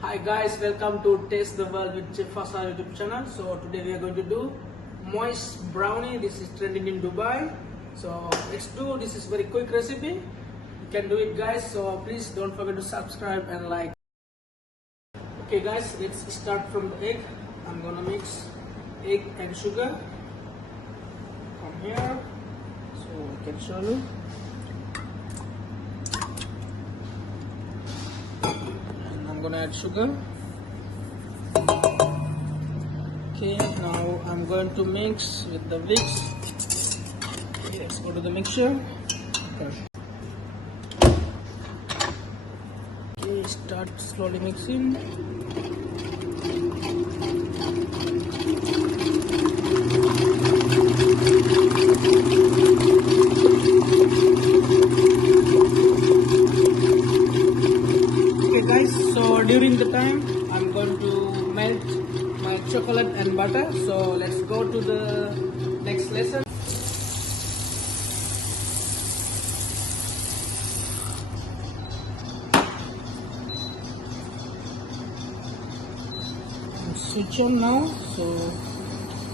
Hi guys, welcome to Taste the World with Chef Fasa YouTube channel. So today we are going to do moist brownie. This is trending in Dubai. So let's do. This is very quick recipe. You can do it, guys. So please don't forget to subscribe and like. Okay, guys, let's start from the egg. I'm gonna mix egg and sugar. From here, so I can show you. I'm gonna add sugar. Okay, now I'm going to mix with the whisk. Okay, let's go to the mixture. Okay, start slowly mixing. Okay guys, so during the time I'm going to melt my chocolate and butter. So let's go to the next lesson. Switch on now, so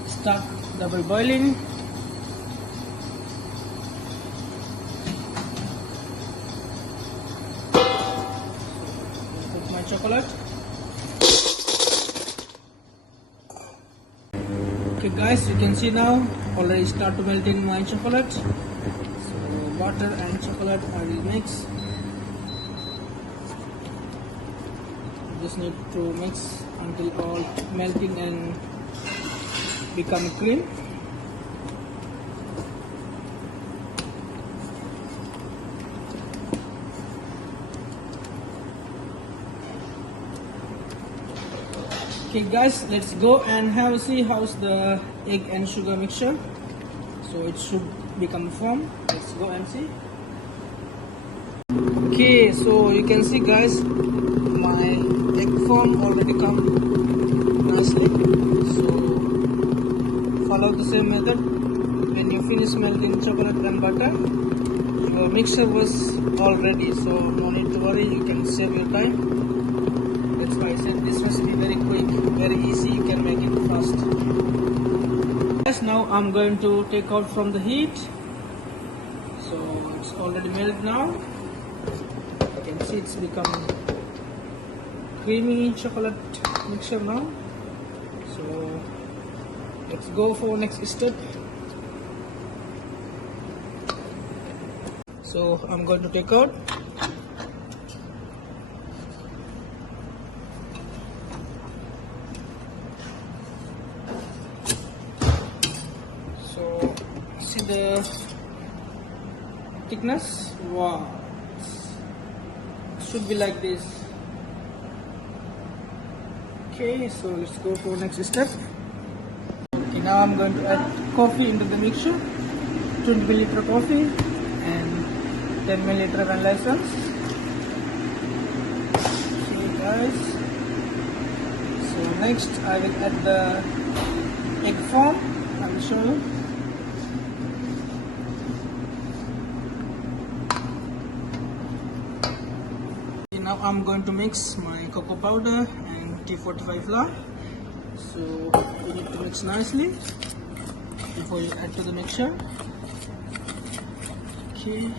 start double boiling. Put my chocolate. Okay guys, you can see now already start to melting my chocolate. So butter and chocolate are mixed. Just need to mix until all melting and become cream. Okay guys, let's go and have a see how's the egg and sugar mixture. So it should become firm. Let's go and see. Okay, so you can see guys, my egg foam already come nicely. So follow the same method. When you finish melting chocolate and butter, your mixture was all ready, so no need to worry, you can save your time. That's why I said this recipe very quick, very easy, you can make it fast. Yes, now I'm going to take out from the heat. So it's already melted now. You can see it's become creamy chocolate mixture now. So let's go for next step. So I'm going to take out. So see the thickness. Wow, it should be like this. Okay, so let's go for next step. Okay, now I'm going to add coffee into the mixture. 20 ml coffee and 10 ml vanilla essence. Okay guys, so next I will add the egg foam. I will show you. Okay, now I'm going to mix my cocoa powder and T45 flour. So you need to mix nicely before you add to the mixture. Okay,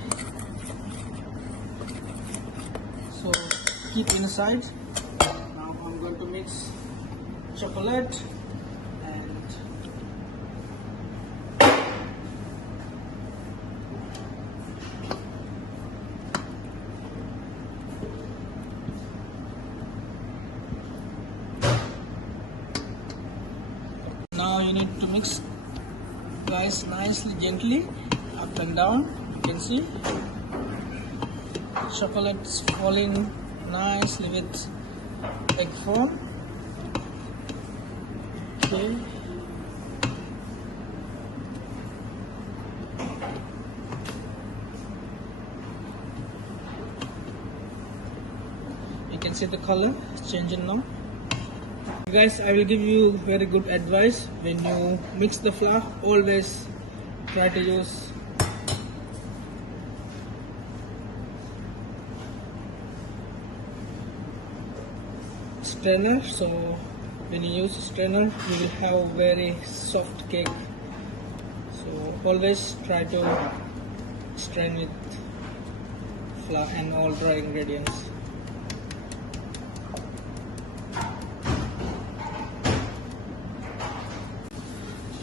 so keep inside. Now I'm going to mix chocolate and now you need to mix guys nicely, gently, up and down. You can see chocolate's falling nicely with egg foam. Okay, you can see the color is changing now. Guys, I will give you very good advice. When you mix the flour, always try to use strainer, so when you use a strainer you will have very soft cake. So always try to strain with flour and all dry ingredients.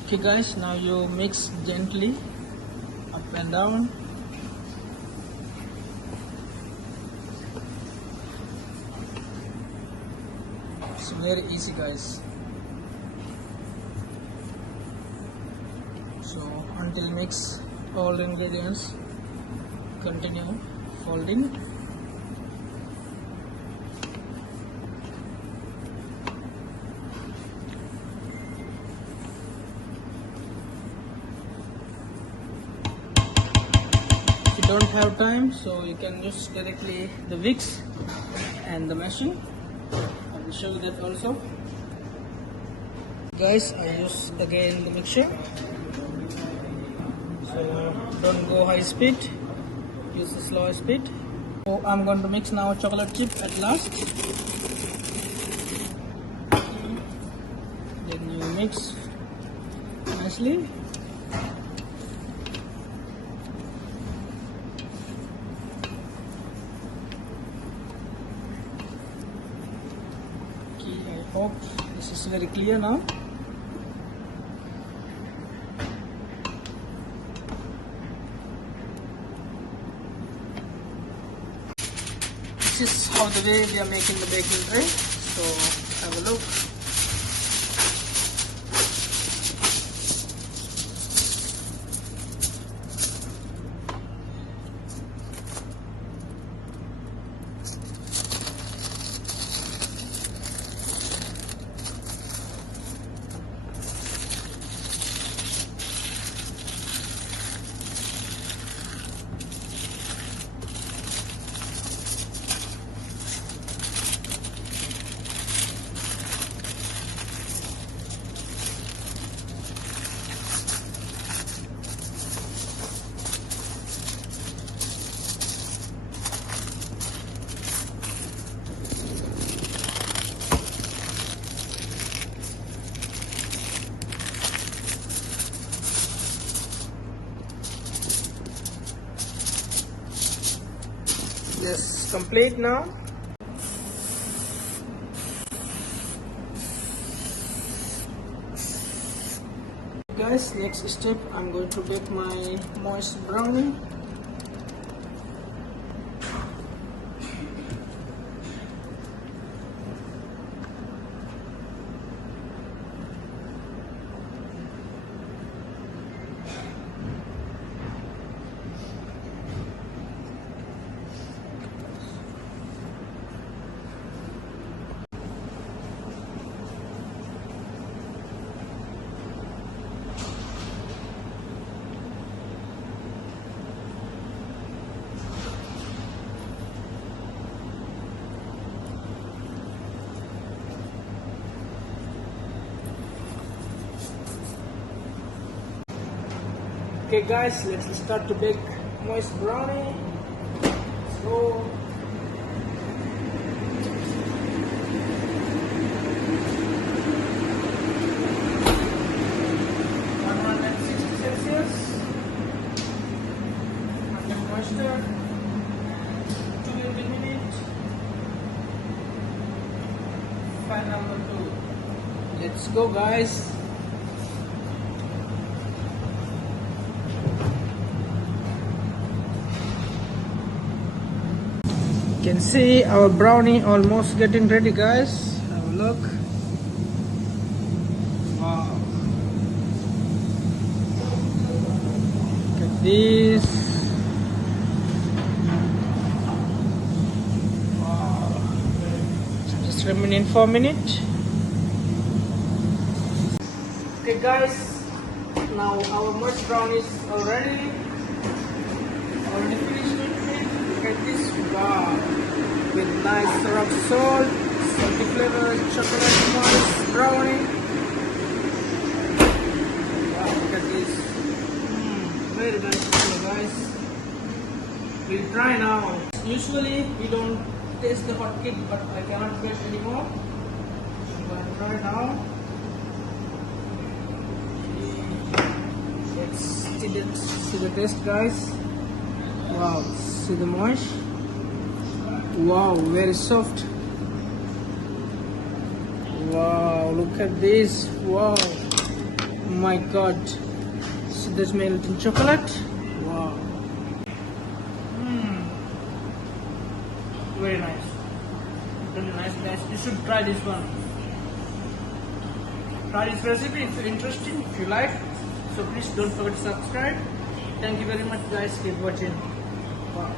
Okay guys, now you mix gently up and down. It's very easy guys. So until mix all the ingredients, continue folding. If you don't have time, so you can use directly the wicks and the machine. I will show you that also. Guys, I use again the mixture. So don't go high speed, use the slow speed. So I'm going to mix now chocolate chip at last. Then you mix nicely. Okay, I hope this is very clear now. This is how the way we are making the baking tray. So have a look. Yes, complete now. Guys, next step, I'm going to bake my moist brownie. Okay guys, let's start to bake moist brownie. So 160 Celsius, under moisture, 2 minutes, fan number 2. Let's go guys. You can see our brownie almost getting ready guys. Have a look. Wow. Look at this. Wow. So just remain for a minute. Okay guys, now our moist brownie is already finished with it. Look at this. Wow. With nice rock salt, salty flavor, chocolate moist brownie. Wow, look at this. Very nice color guys. We'll try now. Usually we don't taste the hot cake, but I cannot wait anymore. I try now. Let's see the taste, guys. Wow, see the moist. Wow, very soft. Wow, look at this. Wow, my God. See this melting chocolate. Wow. Very nice. Really nice, guys. You should try this one. Try this recipe if you're interested, if you like. So please don't forget to subscribe. Thank you very much, guys. Keep watching. Wow.